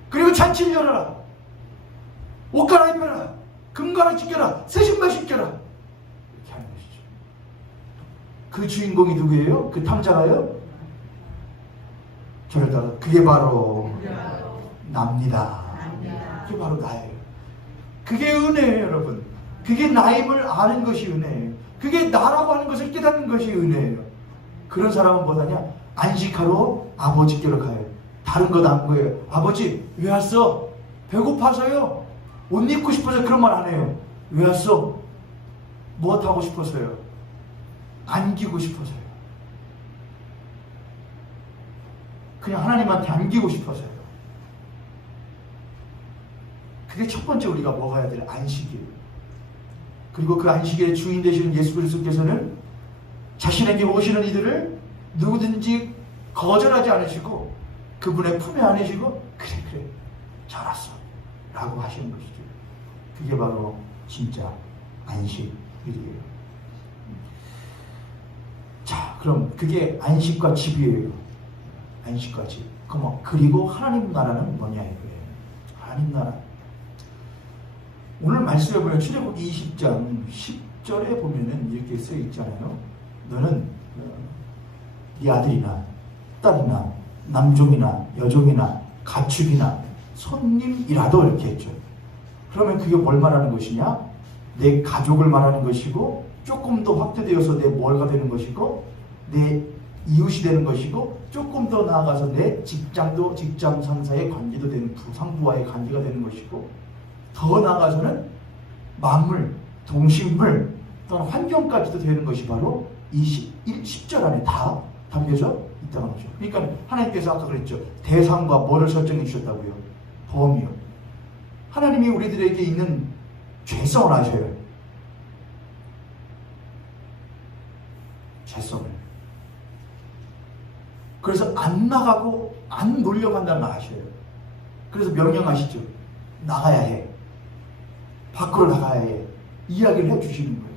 그리고 잔치를 열어라, 옷 갈아입혀라, 금가라 지켜라, 새 신발 신겨라, 이렇게 하는 것이죠. 그 주인공이 누구예요? 그 탕자가요? 저를 따라 그게 바로 납니다. 그게 바로 나예요. 그게 은혜예요. 여러분, 그게 나임을 아는 것이 은혜예요. 그게 나라고 하는 것을 깨닫는 것이 은혜예요. 그런 사람은 뭐하냐? 안식하러 아버지께로 가요. 다른 것 안 거예요. 아버지 왜 왔어? 배고파서요? 옷 입고 싶어서 그런 말 안 해요. 왜 왔어? 무엇 하고 싶어서요? 안기고 싶어서요. 그냥 하나님한테 안기고 싶어서요. 그게 첫 번째 우리가 먹어야 될 안식이에요. 그리고 그 안식의 주인 되시는 예수 그리스도께서는 자신에게 오시는 이들을 누구든지 거절하지 않으시고 그분의 품에 안으시고 그래 잘 왔어 라고 하시는 것이죠. 그게 바로 진짜 안식일이에요. 자, 그럼 그게 안식과 집이에요. 안식과 집. 그리고 하나님 나라는 뭐냐 이거예요. 하나님 나라. 오늘 말씀에 보면 출애굽기 20장 10절에 보면은 이렇게 써 있잖아요. 너는 네 아들이나 딸이나 남종이나 여종이나 가축이나 손님이라도 이렇게 했죠. 그러면 그게 뭘 말하는 것이냐? 내 가족을 말하는 것이고 조금 더 확대되어서 내 뭐가 되는 것이고 내 이웃이 되는 것이고 조금 더 나아가서 내 직장도 직장 상사의 관계도 되는 상부와의 관계가 되는 것이고 더 나아가서는 만물, 동식물 또는 환경까지도 되는 것이 바로 이 10절 안에 다 담겨져 있다는 거죠. 그러니까 하나님께서 아까 그랬죠. 대상과 뭐를 설정해 주셨다고요? 범위요. 하나님이 우리들에게 있는 죄성을 아셔요. 죄성을. 그래서 안 나가고 안 놀려고 한다는 걸 아셔요. 그래서 명령하시죠. 나가야 해. 밖으로 나가야 해. 이야기를 해주시는 거예요.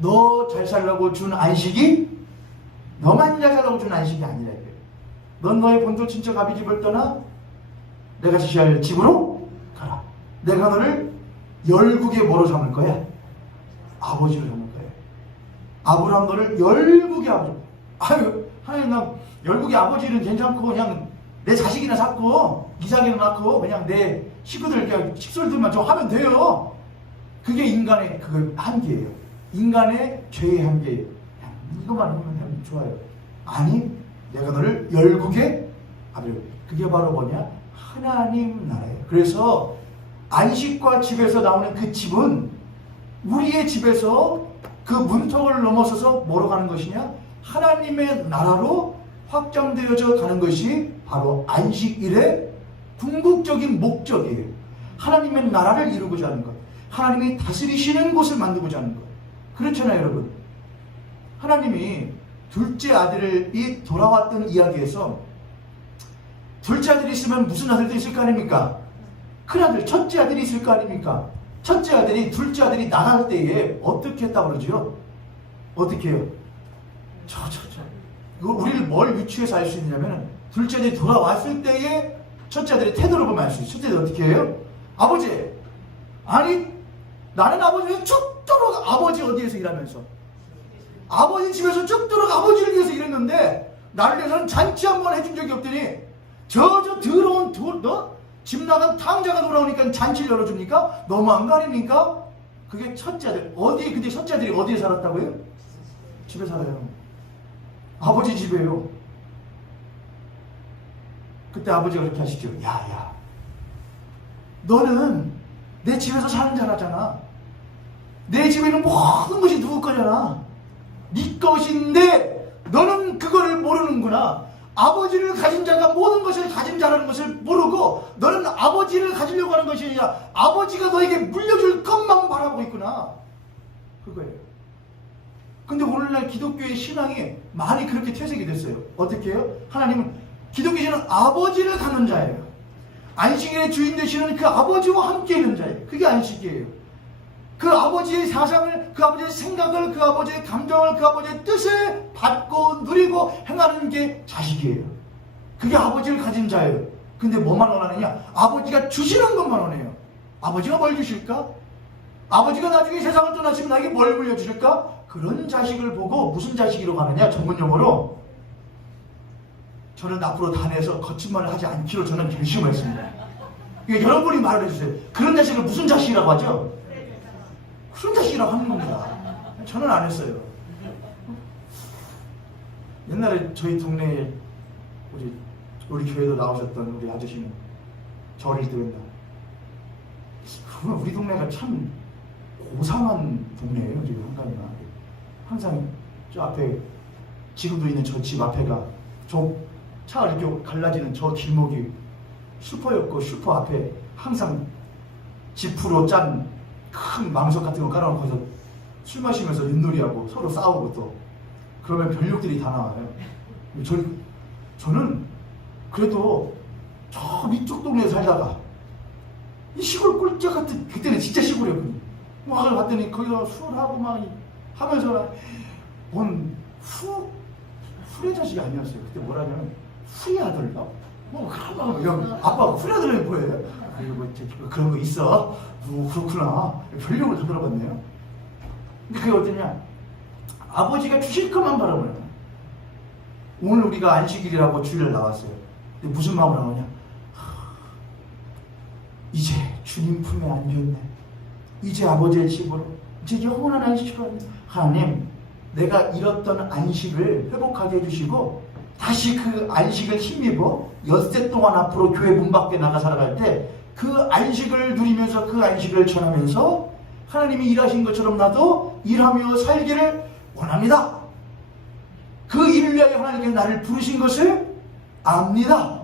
너 잘 살라고 준 안식이 너만 잘 살라고 준 안식이 아니라 이거예요. 넌 너의 본토 친척 아비 집을 떠나 내가 지시할 집으로 가라. 내가 너를 열국의 뭐로 삼을 거야? 아버지로 삼을 거야. 아브라함 너를 열국의 아버지. 아유, 하나님 나 열국의 아버지는 괜찮고 그냥 내 자식이나 낳고 이삭이나 낳고 그냥 내 식구들 그냥 식솔들만 좀 하면 돼요. 그게 인간의 그 한계예요. 인간의 죄의 한계예요. 그냥 이것만 하면 좋아요. 아니, 내가 너를 열국의 아버지. 그게 바로 뭐냐? 하나님 나라예요. 그래서 안식과 집에서 나오는 그 집은 우리의 집에서 그 문턱을 넘어서서 뭐로 가는 것이냐? 하나님의 나라로 확장되어져 가는 것이 바로 안식일의 궁극적인 목적이에요. 하나님의 나라를 이루고자 하는 것. 하나님이 다스리시는 곳을 만들고자 하는 것. 그렇잖아요, 여러분. 하나님이 둘째 아들이 돌아왔던 이야기에서 둘째 아들이 있으면 무슨 아들도 있을 거 아닙니까? 큰아들, 첫째 아들이 있을 거 아닙니까? 첫째 아들이 둘째 아들이 나갈 때에 어떻게 했다고 그러죠? 어떻게 해요? 이거 우리를 뭘 유추해서 알 수 있냐면 둘째 아들이 돌아왔을 때에 첫째 아들의 태도를 보면 알 수 있어요. 첫째 아들이 어떻게 해요? 아버지, 아니 나는 아버지를 쭉 들어가. 아버지 어디에서 일하면서 아버지 집에서 쭉 들어가 아버지를 위해서 일했는데 나를 위해서는 잔치 한 번 해준 적이 없더니 저 더러운 집 나간 탕자가 돌아오니까 잔치를 열어줍니까? 너무한 거 아닙니까? 그게 첫째 아들. 근데 첫째 아들이 어디에 살았다고요? 집에 살아요. 아버지 집에요. 그때 아버지가 그렇게 하시죠. 야, 너는 내 집에서 사는 자라잖아. 내 집에는 모든 것이 누구 거잖아. 네 것인데 너는 그거를 모르는구나. 아버지를 가진 자가 모든 것을 가진 자라는 것을 모르고 너는 아버지를 가지려고 하는 것이 아니라 아버지가 너에게 물려줄 것만 바라고 있구나. 그거예요. 근데 오늘날 기독교의 신앙이 많이 그렇게 퇴색이 됐어요. 어떻게 해요? 하나님은 기독교신은 아버지를 갖는 자예요. 안식일의 주인 되시는 그 아버지와 함께 있는 자예요. 그게 안식이에요. 그 아버지의 사상을, 그 아버지의 생각을, 그 아버지의 감정을, 그 아버지의 뜻을 받고 누리고 행하는 게 자식이에요. 그게 아버지를 가진 자예요. 근데 뭐만 원하느냐? 아버지가 주시는 것만 원해요. 아버지가 뭘 주실까? 아버지가 나중에 세상을 떠나시면 나에게 뭘 물려주실까? 그런 자식을 보고 무슨 자식이라고 하느냐? 전문용어로 저는 앞으로 단에서 거친 말을 하지 않기로 저는 결심을 했습니다. 그러니까 여러분이 말을 해주세요. 그런 자식을 무슨 자식이라고 하죠? 그런 자식이라고 하는 겁니다. 저는 안 했어요. 옛날에 저희 동네에 우리 교회도 나오셨던 우리 아저씨는 저 어릴 때 맨날 우리 동네가 참 고상한 동네예요. 지금 한가위가 항상 저 앞에 지금도 있는 저 집 앞에가 저 차가 이렇게 갈라지는 저 길목이 슈퍼였고 슈퍼 앞에 항상 지프로 짠 큰 망석 같은 거 깔아놓고 거기서 술 마시면서 윷놀이하고 서로 싸우고 또 그러면 별욕들이 다 나와요. 저는 그래도 저 위쪽 동네에 살다가 이 시골 꼴찌 같은 그때는 진짜 시골이었거든요. 막 봤더니 거기서 술하고 막 하면서 후레 자식이 아니었어요. 그때 뭐라냐면 후레 아들인가? 그런 아빠가 후레 아들이 뭐예요? 그리고 그런 거 있어. 그렇구나. 별욕을 다 들어봤네요. 근데 그게 어떠냐? 아버지가 주실 것만 바라보는 거예요. 오늘 우리가 안식일이라고 주일을 나왔어요. 근데 무슨 마음으로 나오냐? 주님 품에 안겼네. 이제 아버지의 집으로, 이제 영원한 안식으로. 하나님, 내가 잃었던 안식을 회복하게 해주시고 다시 그 안식을 힘입어 엿새 동안 앞으로 교회 문 밖에 나가 살아갈 때 그 안식을 누리면서 그 안식을 전하면서 하나님이 일하신 것처럼 나도 일하며 살기를 원합니다. 그 일을 위하여 하나님께서 나를 부르신 것을 압니다.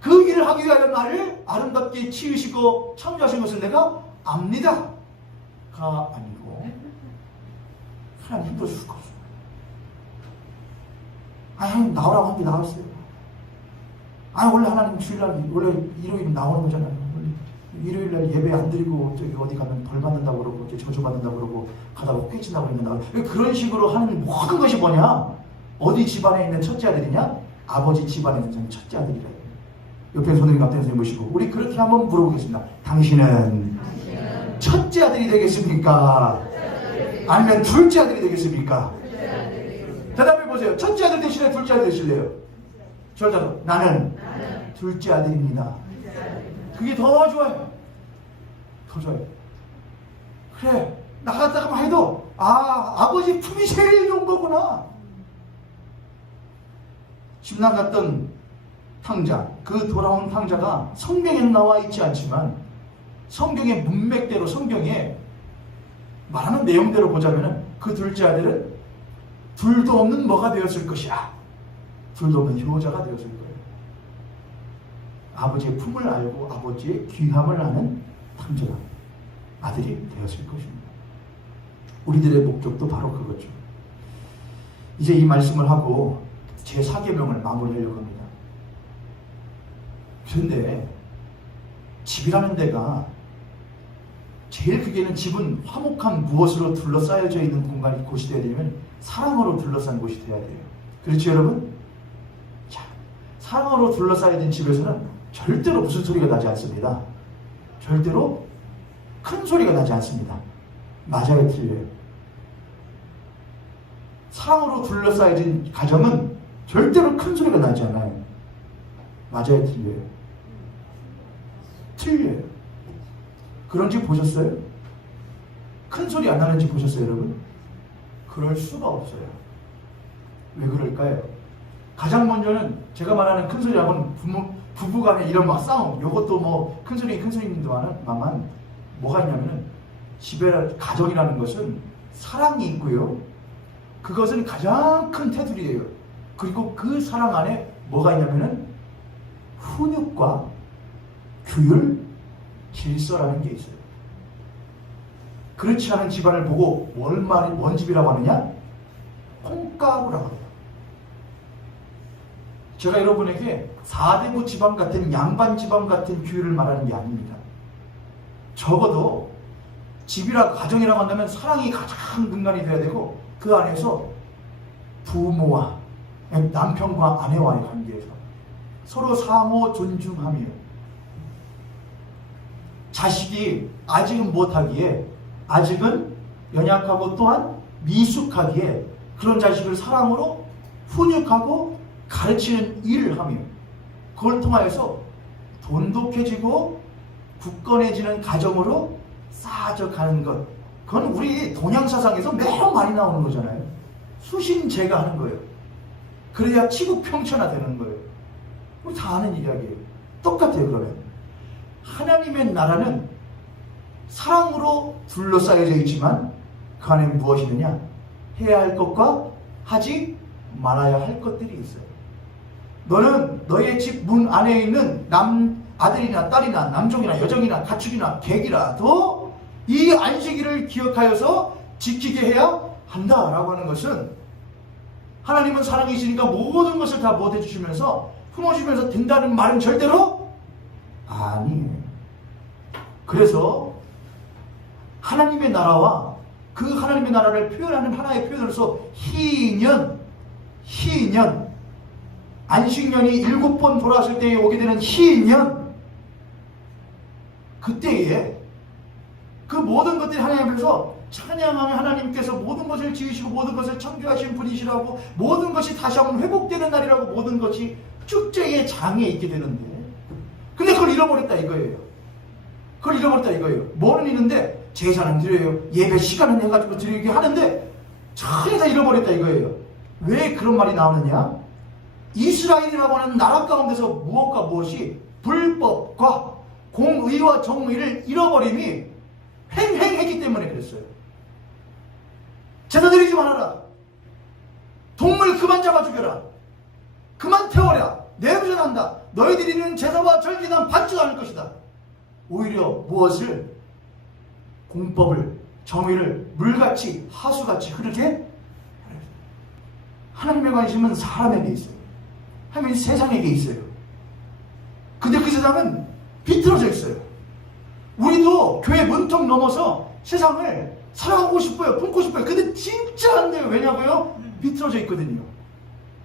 그 일을 하기 위하여 나를 아름답게 지으시고 창조하신 것을 내가 압니다. 가 아니고 하나님 힘들어 죽을 거예요. 하나님 나오라고 하는데 나왔어요. 원래 하나님 주일날, 원래 일요일 나오는 거잖아요. 원래 일요일날 예배 안 드리고 저기 어디 가면 벌 받는다고 그러고 저주 받는다고 그러고 가다가 깨친다고 그러는데 그런 식으로 하는 모든 것이 뭐냐? 어디 집안에 있는 첫째 아들이냐? 아버지 집안에 있는 첫째 아들이라. 옆에 손님이 갑자기 선생님 보시고 우리 그렇게 한번 물어보겠습니다. 당신은 첫째 아들이 되겠습니까? 아니면 둘째 아들이 되겠습니까? 대답해 보세요. 첫째 아들 되실래요? 둘째 아들 되실래요? 절대로 나는 둘째 아들입니다. 그게 더 좋아요. 더 좋아요. 그래, 나갔다가 해도 아버지 품이 제일 좋은 거구나. 집남 갔던 탕자, 그 돌아온 탕자가 성경에는 나와 있지 않지만 성경의 문맥대로, 성경에 말하는 내용대로 보자면 그 둘째 아들은 둘도 없는 뭐가 되었을 것이야. 둘도 없는 효자가 되었을 거예요. 아버지의 품을 알고 아버지의 귀함을 아는 탕자가 아들이 되었을 것입니다. 우리들의 목적도 바로 그거죠. 이제 이 말씀을 하고 제 4계명을 마무리하려고 합니다. 그런데 집이라는 데가 제일 크게는 집은 화목한 무엇으로 둘러싸여져 있는 공간이 곳이 되어야 되면 사랑으로 둘러싼 곳이 되어야 돼요. 그렇죠 여러분? 자, 사랑으로 둘러싸여진 집에서는 절대로 무슨 소리가 나지 않습니다. 절대로 큰 소리가 나지 않습니다. 맞아요, 틀려요? 사랑으로 둘러싸여진 가정은 절대로 큰 소리가 나지 않아요. 맞아요, 틀려요? 틀려요. 그런 집 보셨어요? 큰 소리 안 나는 집 보셨어요, 여러분? 그럴 수가 없어요. 왜 그럴까요? 가장 먼저는 제가 말하는 큰 소리하고는 부부간에 이런 막 싸움, 이것도 뭐 큰 소리입니다만 뭐가 있냐면은 집에 가정이라는 것은 사랑이 있고요. 그것은 가장 큰 테두리예요. 그리고 그 사랑 안에 뭐가 있냐면은 훈육과 규율, 질서라는 게 있어요. 그렇지 않은 집안을 보고 뭔 집이라고 하느냐? 콩가루라고 해요. 제가 여러분에게 4대부 집안 같은 양반 집안 같은 규율을 말하는 게 아닙니다. 적어도 집이라고 가정이라고 한다면 사랑이 가장 근간이 돼야 되고 그 안에서 부모와 남편과 아내와의 관계에서 서로 상호 존중하며 자식이 아직은 못하기에 아직은 연약하고 또한 미숙하기에 그런 자식을 사랑으로 훈육하고 가르치는 일을 하며 그걸 통하여서 돈독해지고 굳건해지는 가정으로 쌓아져 가는 것, 그건 우리 동양사상에서 매우 많이 나오는 거잖아요. 수신제가 하는 거예요. 그래야 치국평천화되는 거예요. 우리 다 아는 이야기예요. 똑같아요. 그러면 하나님의 나라는 사랑으로 둘러싸여져 있지만 그 안에 무엇이 있느냐? 해야 할 것과 하지 말아야 할 것들이 있어요. 너는 너의 집 문 안에 있는 아들이나 딸이나 남종이나 여종이나 가축이나 객이라도 이 안식일을 기억하여서 지키게 해야 한다라고 하는 것은 하나님은 사랑이시니까 모든 것을 다 못해주시면서 품어주면서 된다는 말은 절대로 아니에요. 그래서 하나님의 나라와 그 하나님의 나라를 표현하는 하나의 표현으로서 희년, 안식년이 7번 돌아왔을 때에 오게 되는 희년, 그때에 그 모든 것들이 하나님 앞에서 찬양하며 하나님께서 모든 것을 지으시고 모든 것을 창조하신 분이시라고 모든 것이 다시 한번 회복되는 날이라고 모든 것이 축제의 장에 있게 되는데 근데 그걸 잃어버렸다 이거예요. 그걸 잃어버렸다 이거예요. 뭐는 있는데 제사는 드려요. 예배 시간은 해가지고 드리게 하는데 전혀 다 잃어버렸다 이거예요. 왜 그런 말이 나오느냐? 이스라엘이라고 하는 나라 가운데서 무엇과 무엇이 불법과 공의와 정의를 잃어버림이 횡행했기 때문에 그랬어요. 제사 드리지 말아라. 동물 그만 잡아 죽여라. 그만 태워라. 내부전한다. 너희들이 있는 제사와 절기는 받지도 않을 것이다. 오히려 무엇을? 공법을, 정의를 물같이 하수같이 흐르게. 하나님의 관심은 사람에게 있어요. 하나님은 세상에게 있어요. 근데 그 세상은 비틀어져 있어요. 우리도 교회 문턱 넘어서 세상을 사랑하고 싶어요. 품고 싶어요. 근데 진짜 안 돼요. 왜냐고요? 비틀어져 있거든요.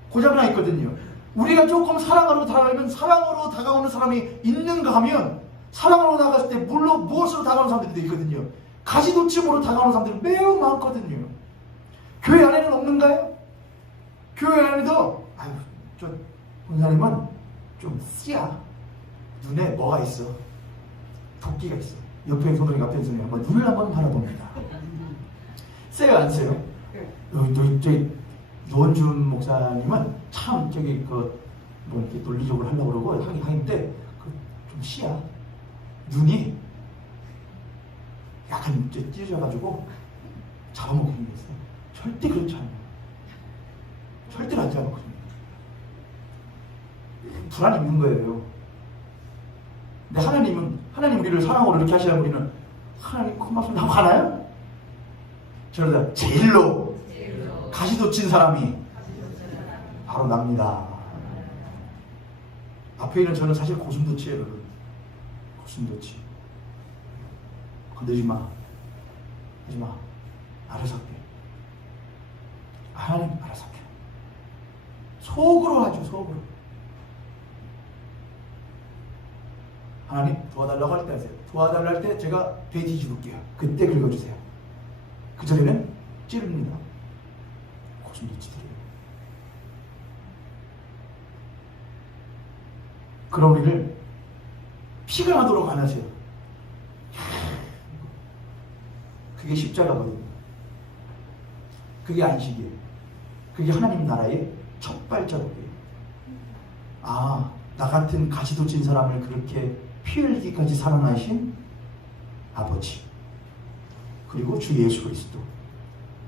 고장나 있거든요. 우리가 조금 사랑으로 다가가면 사랑으로 다가오는 사람이 있는가 하면 사랑으로 다가갔을 때 물론 무엇으로 다가오는 사람들도 있거든요. 가시돋침으로 다가오는 사람들이 매우 많거든요. 교회 안에는 없는가요? 교회 안에도 아유 저 권사님은 좀 씨야. 눈에 뭐가 있어? 도끼가 있어. 옆에 손으로 앞에 손으로 한번 눈을 한번 바라봅니다. 세요 안 세요? 저기 노원준 목사님은 참 저기 뭐 이렇게 논리적으로 하려고 그러고 하긴 때 좀 씨야. 눈이 약간 찢어져가지고 잡아먹고 있는 게 있어요. 절대 그렇지 않아요. 절대로 안 잡아먹거든요. 불안이 있는 거예요. 근데 하나님 우리를 사랑으로 이렇게 하시는 우리는 하나님 콧맛을 나고 가나요? 저러다 제일로 가시돋친 사람이 바로 납니다. 앞에 있는 저는 사실 고슴도치예요. 고슴도치. 건들지 마. 하지 마. 알아서 할게. 하나님 알아서 할게. 속으로 하죠. 속으로. 하나님 도와달라고 할 때 하세요. 도와달라고 할 때 제가 배 뒤집을게요. 그때 긁어주세요. 그 전에는 찌릅니다. 고슴도치들이에요. 그럼 우리를 피가 나도록 안 하세요. 그게 십자가거든요. 그게 안식이에요. 그게 하나님 나라의 첫 발자국이에요. 아, 나 같은 가시돋친 사람을 그렇게 피 흘리기까지 사랑하신 아버지, 그리고 주 예수 그리스도,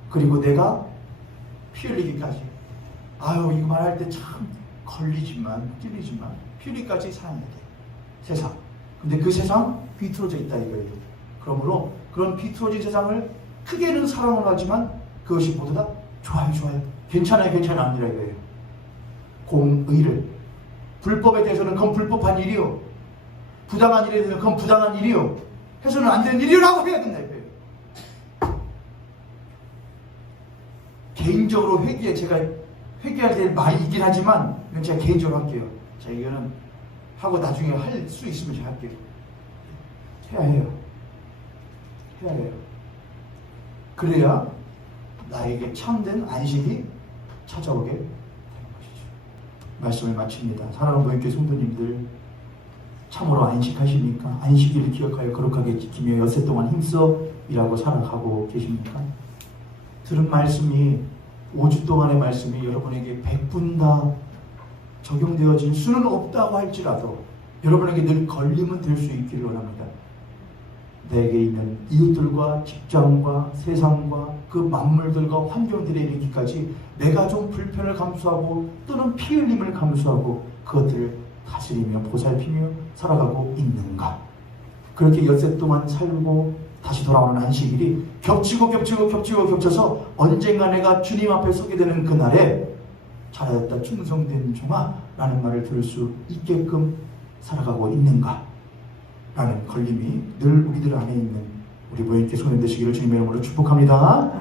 그리고 내가 피 흘리기까지, 아유 이거 말할 때 참 걸리지만 찔리지만 피 흘리기까지 사랑해야 돼. 세상. 근데 그 세상 비틀어져 있다 이거예요. 그러므로 그런 비틀어진 세상을 크게는 사랑을 하지만 그것이 모두 다 좋아요 괜찮아요 아니라 이거예요. 공의를, 불법에 대해서는 그건 불법한 일이요, 부당한 일에 대해서는 그건 부당한 일이요, 해서는 안 되는 일이라고 해야 된다 이거예요. 개인적으로 제가 회개할 때 많이 있긴 하지만 이건 제가 개인적으로 할게요. 자, 이거는 하고 나중에 할 수 있으면 제가 할게요. 해야 해요. 그래야 나에게 참된 안식이 찾아오게 되는 것이죠. 말씀을 마칩니다. 사랑하는 모임교회 성도님들, 참으로 안식하십니까? 안식일을 기억하여 거룩하게 지키며 엿새 동안 힘써 일하고 살아가고 계십니까? 들은 말씀이 5주 동안의 말씀이 여러분에게 100분 다 적용되어진 수는 없다고 할지라도 여러분에게 늘 걸림은 될 수 있기를 원합니다. 내게 있는 이웃들과 직장과 세상과 그 만물들과 환경들에 이르기까지 내가 좀 불편을 감수하고 또는 피 흘림을 감수하고 그것들을 다스리며 보살피며 살아가고 있는가? 그렇게 엿새 동안 살고 다시 돌아오는 안식일이 겹쳐서 언젠가 내가 주님 앞에 서게 되는 그날에 잘하였다 충성된 종아 라는 말을 들을 수 있게끔 살아가고 있는가 라는 걸림이 늘 우리들 안에 있는 우리 모임께 손을 드시기를 주님의 이름으로 축복합니다.